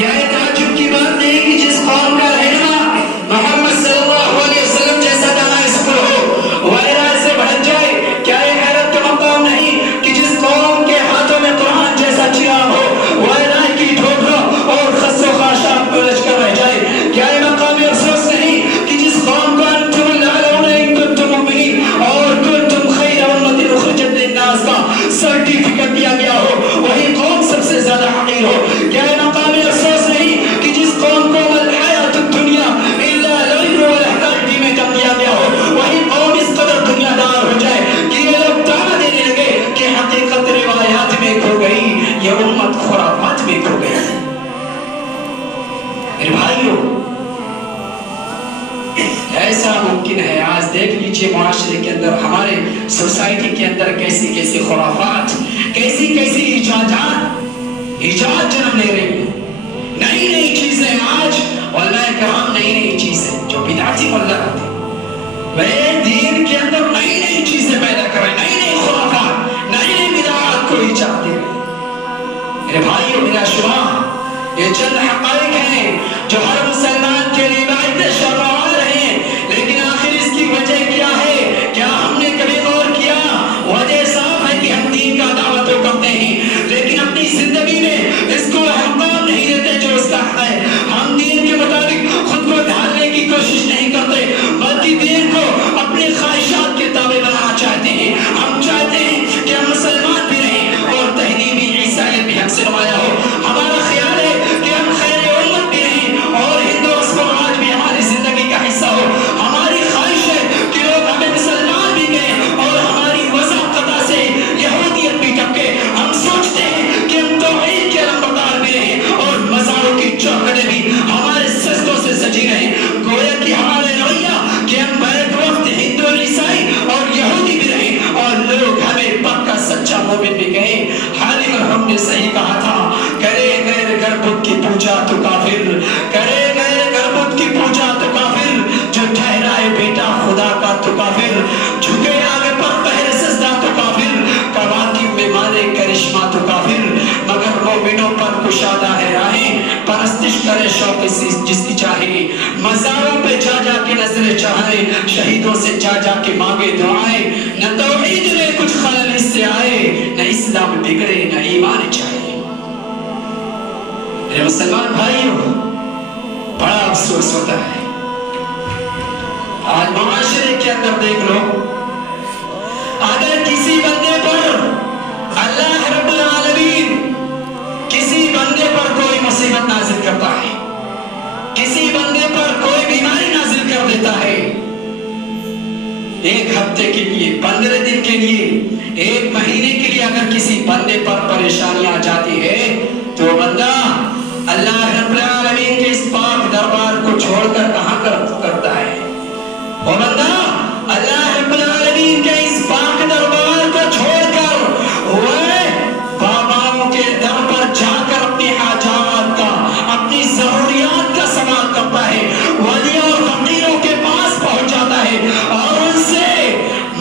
کیا یہ تعجب کی بات نہیں کہ جس قوم کا رہنما محمد صلی اللہ علیہ وسلم جیسا دانا اس پر ہو وہ رائے سے بھٹک جائے؟ کیا یہ حیرت کا مقام نہیں کہ جس قوم کے ہاتھوں میں قرآن جیسا چراغ ہو وہ رائے کی ٹھوکروں اور خس و خاشاک الجھ کر رہ جائے؟ کیا یہ مقام افسوس نہیں کہ جس قوم کو انتم الاعلون ان کنتم مؤمنین اور کنتم خیر امۃ اخرجت للناس کا سرٹیفکیٹ دیا گیا ہو وہی قوم سب سے زیادہ حقیر ہو؟ کیا یہ مقام افسوس نہیں کہ جس قوم کو الحیات الدنیا الا لعب ولهو میں کم دیا گیا ہو وہی قوم اس قدر دنیا دار ہو جائے کہ یہ لوگ دعویٰ دینے لگے کہ حقیقت روایات میں کھو گئی، یہ امت خرافات میں کھو گئی؟ میرے بھائیو، ایسا ممکن ہے؟ آج دیکھ لیجئے معاشرے کے اندر، ہمارے سوسائٹی کے اندر کیسی کیسی خرافات، کیسی کیسی ایجاد جنم لے رہی ہیں، نئی نئی چیزیں۔ آج علماء کرام نئی نئی چیزیں جو بدعتی ملا ہوتے وہ دین کے اندر نئی نئی چیزیں پیدا کر رہے، نئی نئی خرافات، نئی نئی بدعات کو ایجاد دے رہے۔ میرے بھائیو، بلا شبہ یہ چند حقائق ہیں جو ہر مسلمان کے لیے باعث شرم رہے ہیں، لیکن آخر اس کی وجہ کیا ہے؟ کیا ہم نے کبھی غور کیا؟ وجہ صاف ہے کہ ہم دین کا دعوت تو کرتے ہیں لیکن اپنی زندگی میں اس کو اہتمام نہیں دیتے جو اس کا حق ہے۔ ہم دین کے مطابق خود کو ڈھالنے کی کوشش نہیں کرتے بلکہ دین کو اپنی خواہشات کے تابع بنانا چاہتے ہیں۔ ہم چاہتے ہیں کہ ہم مسلمان بھی رہیں اور تہذیبی عیسائیت بھی ہم سے نمایاں ہو۔ ہمارا خیال ہے کہ ہم خیر امت بھی رہیں اور ہندو رسم و رواج بھی ہماری زندگی کا حصہ ہو۔ ہماری خواہش ہے کہ لوگ ہمیں مسلمان بھی کہیں اور ہماری وضاحت سے یہودیت بھی ٹپکے۔ ہم سوچتے ہیں کہ ہم توحید کے علمبردار بھی رہیں اور مزاروں کی چوکھٹیں بھی ہمارے سجدوں سے سجی رہیں۔ گویا کہ ہمارے رویہ کہ ہم بیک وقت ہندو، عیسائی اور یہودی بھی رہیں اور لوگ ہمیں پکا سچا مومن بھی کہیں۔ حال ہی میں ہم نے صحیح کہا تھا، کرے غیر گربت کی پوجا تو کافر، کرے غیر گربت کی پوجا تو کافر، جو ٹھہرائے بیٹا خدا کا تو کافر، جھکے آگے پر پہرے سجدہ تو کافر، کواکب میں مانے کرشمہ تو کافر، مگر مومنوں پر کشادہ ہے راہیں، پرستش کرے شوق جس کی چاہے، مزاروں پہ جا جا کے نظریں چاہے، شہیدوں سے جا جا کے مانگے دعائیں، نہ توحید میں کچھ خلل اس سے آئے، نہ اسلام بگڑے نہ ایمان چاہے۔ میرے مسلمان بھائیوں، بڑا افسوس ہوتا ہے آج معاشرے کے اندر دیکھ لو، اگر کسی بندے پر اللہ رب العالمین کسی بندے پر کوئی مصیبت نازل کرتا ہے، کسی بندے پر کوئی بیماری نازل کر دیتا ہے، ایک ہفتے کے لیے، 15 دن کے لیے، ایک مہینے کے لیے اگر کسی بندے پر پریشانی آ جاتی ہے تو بندہ اللہ رب العالمین کے اس پاک دربار کو چھوڑ کر کہاں کرتا ہے؟ وہ بندہ اللہ رب العالمین کے اس پاک دربار کو چھوڑ کر وہ باباؤں کے در پر جا کر اپنی حاجات کا، اپنی ضروریات کا سوال کرتا ہے، ولیوں اور فقیروں کے پاس پہنچ جاتا ہے اور ان سے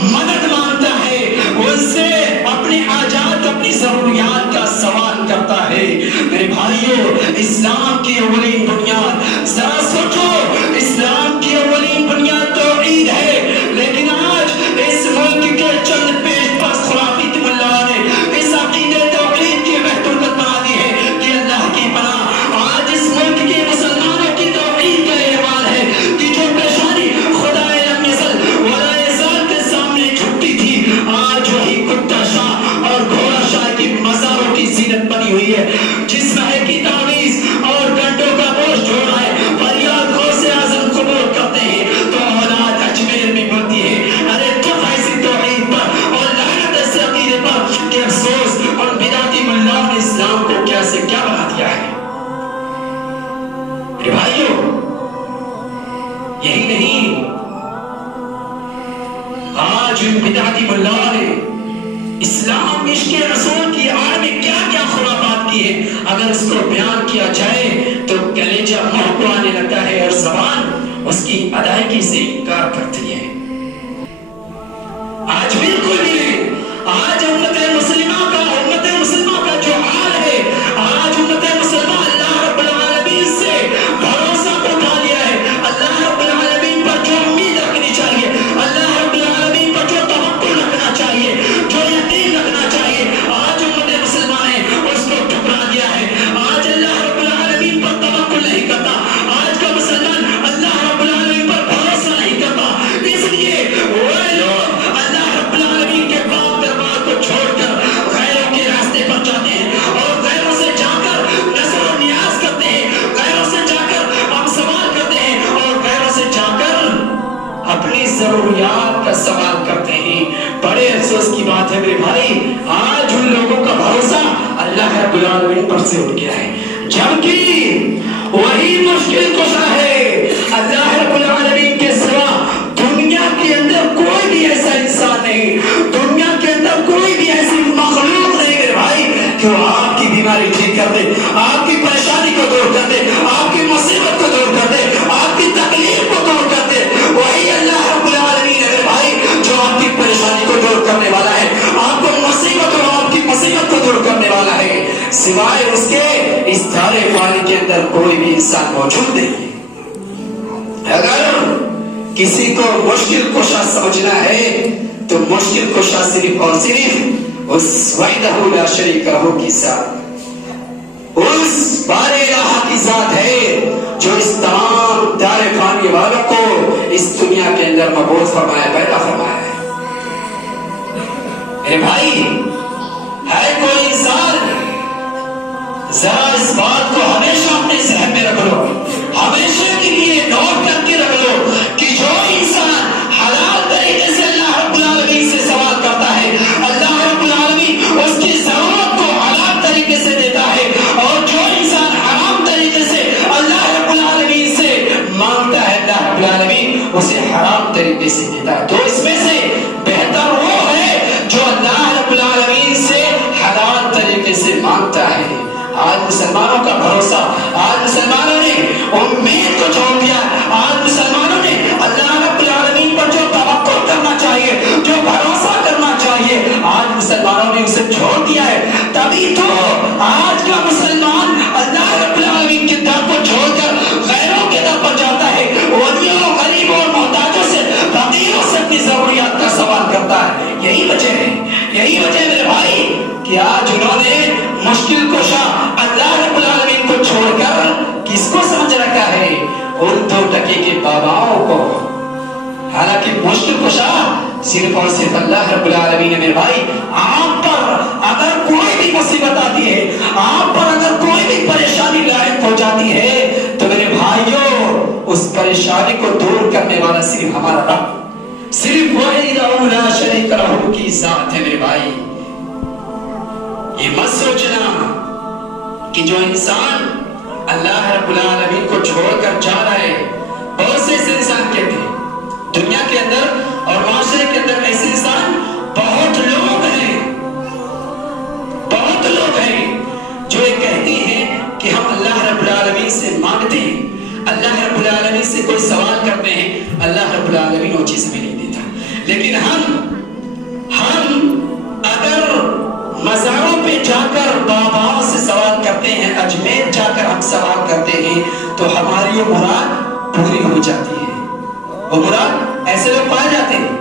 مدد مانگتا ہے، ان سے اپنی حاجات، اپنی ضروریات کا سوال کرتا ہے۔ میرے بھائیوں، اسلام کی اولین بنیاد، ذرا سوچو، اسلام کی اولین بنیاد توحید ہے، لیکن آج اس ملک کے چند پیش پس خرافی ملا نے اس عقیدے توحید کی محدودیت بنا دی ہے کہ اللہ کی پناہ آج اس ملک کے مسلمانوں کی توحید کا یہ حال ہے کہ جو پیشانی خدا لم یزل ولا یزال کے سامنے جھکتی تھی، آج وہی کتا شاہ اور گھوڑا شاہ کی مزاروں کی زینت بنی ہوئی ہے۔ جس مہے کی تعویذ اور گنڈوں کا گوشت جوڑا ہے، فریاد غوث اعظم قبول کرتے ہیں تو اولاد اجمیر میں بولتی ہے، ارے تم ایسی توحید پر اور لعنت ایسے عقیدے پر کہ افسوس اور بدعتی ملاؤں نے اسلام کو کیا سے کیا بنا دیا ہے۔ میرے بھائیوں، یہی نہیں، آج ان بدعتی ملاؤں نے اسلام عشق رسول کی آڑ میں کیا کیا خرافات کی ہے، اگر اس کو بیان کیا جائے تو کلیجہ منہ کو آنے لگتا ہے اور زبان اس کی ادائیگی سے انکار کرتی ہے۔ آج بالکل بھی نہیں، آج امت مسلمہ کا جو حال ہے، آج امت مسلمہ اللہ رب العالمین اٹھ گیا ہے، جبکہ وہی مشکل کشا ہے اللہ رب العالمین کے سوا دنیا کے اندر کوئی بھی ایسا انسان نہیں، دنیا کے اندر کوئی بھی ایسی مخلوق نہیں میرے بھائی کہ وہ آپ کی بیماری ٹھیک کر دے، آپ کی پریشانی کو دور کر دے، آپ کی مصیبت کو دور کر دے، آپ کی تکلیف کو دور کر دے۔ وہی اللہ رب العالمین ہے میرے بھائی جو آپ کی پریشانی کو دور کرنے والا ہے، آپ کو مصیبت اور آپ کی مصیبت کو دور کرنے والا ہے، سوائے اس کے اس سارے فانی کے اندر کوئی بھی انسان موجود نہیں۔ اگر کسی کو مشکل کشا سمجھنا ہے تو مشکل کشا صرف اور صرف اس وحدہ لا شریک لہ کی ذات، اس بار الہ کی ذات ہے جو اس تمام دار فانی والوں کو اس دنیا کے اندر مبعوث فرمایا، پیدا فرمایا ہے۔ اے بھائی ہے کوئی انسان، ذرا اس بات کو ہمیشہ اپنے ذہن میں رکھ لو، ہمیشہ کے لیے نوٹ کر کے رکھ لو کہ جو انسان حلال طریقے سے اللہ رب العالمین سے سوال کرتا ہے، اللہ رب العالمین اس کی ضرورت کو حلال طریقے سے دیتا ہے، اور جو انسان حرام طریقے سے اللہ رب العالمین سے مانگتا ہے، اللہ رب العالمین اسے حرام طریقے سے دیتا ہے۔ تو اس میں سے بہتر وہ ہے جو اللہ رب العالمین سے حلال طریقے سے مانگتا ہے۔ آج مسلمانوں کا بھروسہ، آج مسلمانوں نے امید کو چھوڑ دیا، آج مسلمانوں نے اللہ رب العالمین پر جو توقع کرنا چاہیے، جو بھروسہ کرنا چاہیے، آج مسلمانوں نے اسے چھوڑ دیا ہے۔ تبھی تو آج کا مسلمان اللہ رب العالمین کے در کو چھوڑ کر غیروں کے در پر جاتا ہے، ولیوں، غریبوں اور محتاجوں سے، فقیروں سے اپنی ضروریات کا سوال کرتا ہے۔ یہی وجہ ہے، یہی وجہ ہے میرے بھائی کہ آج انہوں نے مشکل کشا اللہ رب العالمین کو چھوڑ کر کس کو سمجھ رکھا ہے؟ ان 2 ٹکے کے باباؤں کو۔ حالانکہ مشکل کشا صرف اور صرف اللہ رب العالمین ہے میرے بھائی۔ آپ پر اگر کوئی بھی مصیبت آتی ہے، آپ پر اگر کوئی بھی پریشانی لاحق ہو جاتی ہے تو میرے بھائیوں اس پریشانی کو دور کرنے والا صرف ہمارا رب، صرف وہی لا شریک لہ کی ذات ہے میرے بھائی۔ یہ مت سوچنا کہ جو انسان اللہ رب العالمین کو چھوڑ کر جا رہا ہے، بہت سے ایسے انسان کہتے ہیں دنیا کے اندر اور معاشرے کے اندر، ایسے انسان بہت لوگ ہیں، بہت لوگ ہیں جو یہ کہتے ہیں کہ ہم اللہ رب العالمین سے مانگتے ہیں، اللہ رب العالمین سے کوئی سوال کرتے ہیں، اللہ رب العالمین وہ چیز ہمیں نہیں دیتا۔ لیکن ہم اگر مزاروں پہ جا کر باباؤں سے سوال کرتے ہیں، اجمیر جا کر ہم سوال کرتے ہیں تو ہماری وہ مراد پوری ہو جاتی ہے۔ وہ مراد ایسے لوگ پائے جاتے ہیں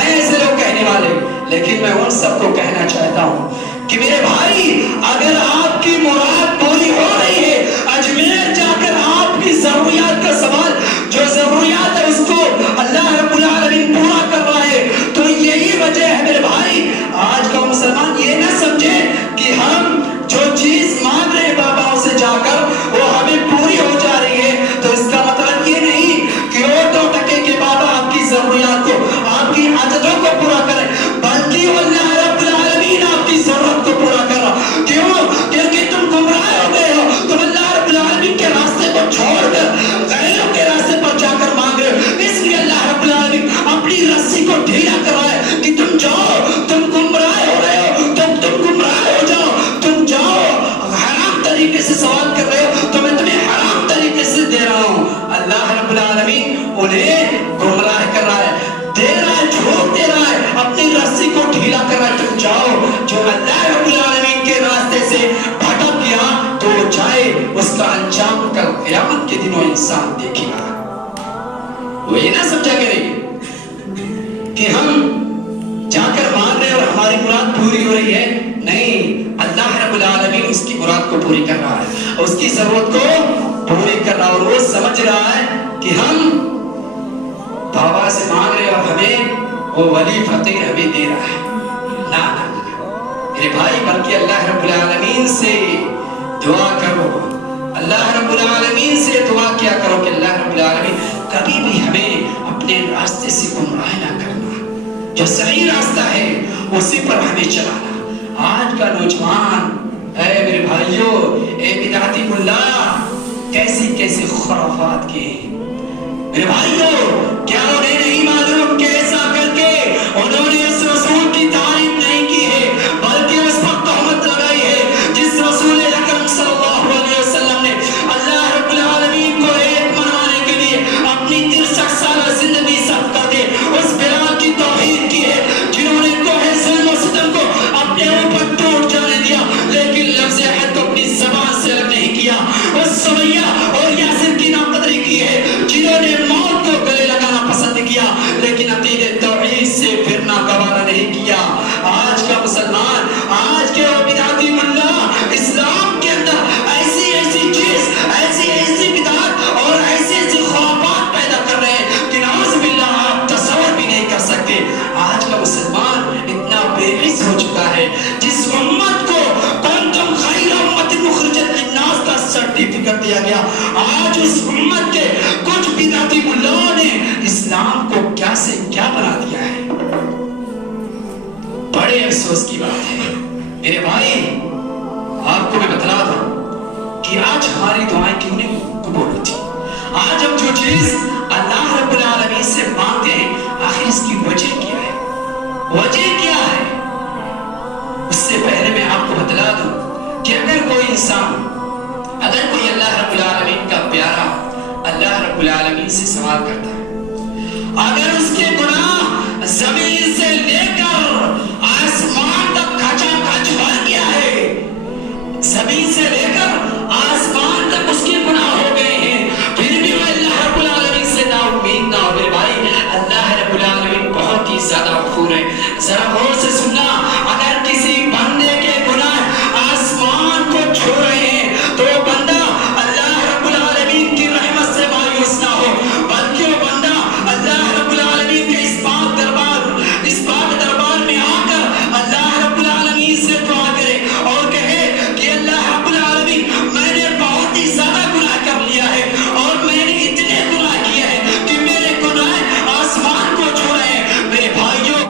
ایسے لوگ کہنے والے، لیکن میں ان سب کو کہنا چاہتا ہوں کہ میرے بھائی اگر آپ کی مراد پوری ہو رہی ہے، اجمیر جا کر آپ کی ضروریات کا سوال، جو ضروریات ہے اس کو اللہ رب العالمین پورا کر رہا ہے، تو یہی وجہ ہے میرے بھائی آج کا مسلمان یہ نہ سمجھے کہ ہم جو چیز مانگ رہے ہیں باباؤں سے جا کر وہ ہمیں پوری ہو جا رہی ہے، تو اس کا مطلب یہ نہیں کہ وہ 2 ٹکے کے بابا آپ کی ضروریات کو، آپ کی حاجتوں کو پورا کریں، بلکہ وہ اللہ رب العالمین آپ کی ضرورت کو پورا کر رہا۔ کیوں؟ کیونکہ تم گمراہ ہو گئے ہو، تم اللہ رب العالمین کے راستے کو چھوڑ کر غیروں کے راستے پر جا کر مانگ رہے ہو، اس لیے اللہ رب العالمین اپنی رسی کو ڈھیلا کر رہا ہے کہ تم جاؤ، تم گمراہ ہو رہے ہو، تم گمراہ ہو جاؤ، تم جاؤ، حرام طریقے سے سوال کر رہے ہو تو میں تمہیں حرام طریقے سے دے رہا ہوں۔ اللہ رب العالمین انہیں گمراہ کر رہا ہے، دے رہا ہے، جھوٹ دے رہا ہے، اپنی رسی کو ڈھیلا کر رہا ہے۔ تم جاؤ، جو اللہ رب العالمین کے راستے سے بھٹک گیا تو وہ جائے، اس کا انجام کل قیامت کے دن وہ انسان دیکھے گا۔ وہ یہ نہ سمجھا کرے کہ ہم جا کر مانگ رہے اور ہماری مراد پوری ہو رہی ہے، نہیں، اللہ رب العالمین اس کی مراد کو پوری کر رہا ہے، اس کی ضرورت کو پوری کر رہا ہے، اور وہ سمجھ رہا ہے کہ ہم بابا سے مانگ رہے اور ہمیں وہ ولی فقیر ہمیں دے رہا ہے۔ نہ میرے بھائی، بلکہ اللہ رب العالمین سے دعا کرو، اللہ رب العالمین سے دعا کیا کرو کہ اللہ رب العالمین کبھی بھی ہمیں اپنے راستے سے گمراہ نہ کرنا، جو صحیح راستہ ہے اسی پر ہمیں چلانا۔ آج کا نوجوان، اے میرے بھائیوں، وفات کیے ہیں۔ میرے بھائیوں، کیا انہیں نہیں معلوم کہ ایسا کر کے انہوں نے اس رسول کی تعریف نہیں کی ہے بلکہ اس پر تہمت لگائی ہے جس رسول اکرم صلی اللہ علیہ وسلم نے اللہ رب العالمین کو ایک منوانے کے لیے اپنی 63 سالہ زندگی صرف کر دی، اس بلال کی توحید کی ہے جنہوں نے کوہ ظلم و ستم کو اپنے اوپر ٹوٹ جانے دیا لیکن لفظ حد کو اپنی زبان سے الگ نہیں کیا، اس سمیہ اور یاسر کی ناقدری کی ہے جنہوں نے موت کو گلے لگانا پسند کیا لیکن عقیدے توحید سے پھرنا گوارا نہیں کیا۔ آج کا مسلمان، آج کے بدعتی ملا اسلام کے اندر ایسی ایسی چیز، ایسی ایسی بدعت اور ایسی ایسی خرافات پیدا کر رہے ہیں کہ نعوذ باللہ آپ تصور بھی نہیں کر سکتے۔ آج کا مسلمان اتنا بے حس ہو چکا ہے، جس امت کو کنتم خیر امت اخرجت للناس کا سرٹیفکیٹ دیا گیا، آج اس امت کے کچھ بدعتی ملاؤں نے اسلام کو کیا سے کیا بنا دیا ہے۔ بڑے افسوس کی بات ہے میرے بھائی، آپ کو میں بتلا دوں کہ آج ہماری دعائیں کیوں نہیں قبول ہوتی۔ آج ہم جو چیز اللہ رب العالمین سے مانگتے ہیں آخر اس کی وجہ کیا ہے؟ وجہ کیا ہے؟ اس سے پہلے میں آپ کو بتلا دوں کہ اگر کوئی انسان، اگر کوئی اللہ رب العالمین کا پیارا اللہ رب العالمین سے سوال کرتا ہے، اگر اس کے گناہ زمین سے لے کر آسمان تک کھچا کھچ بھر گیا ہے، زمین سے لے کر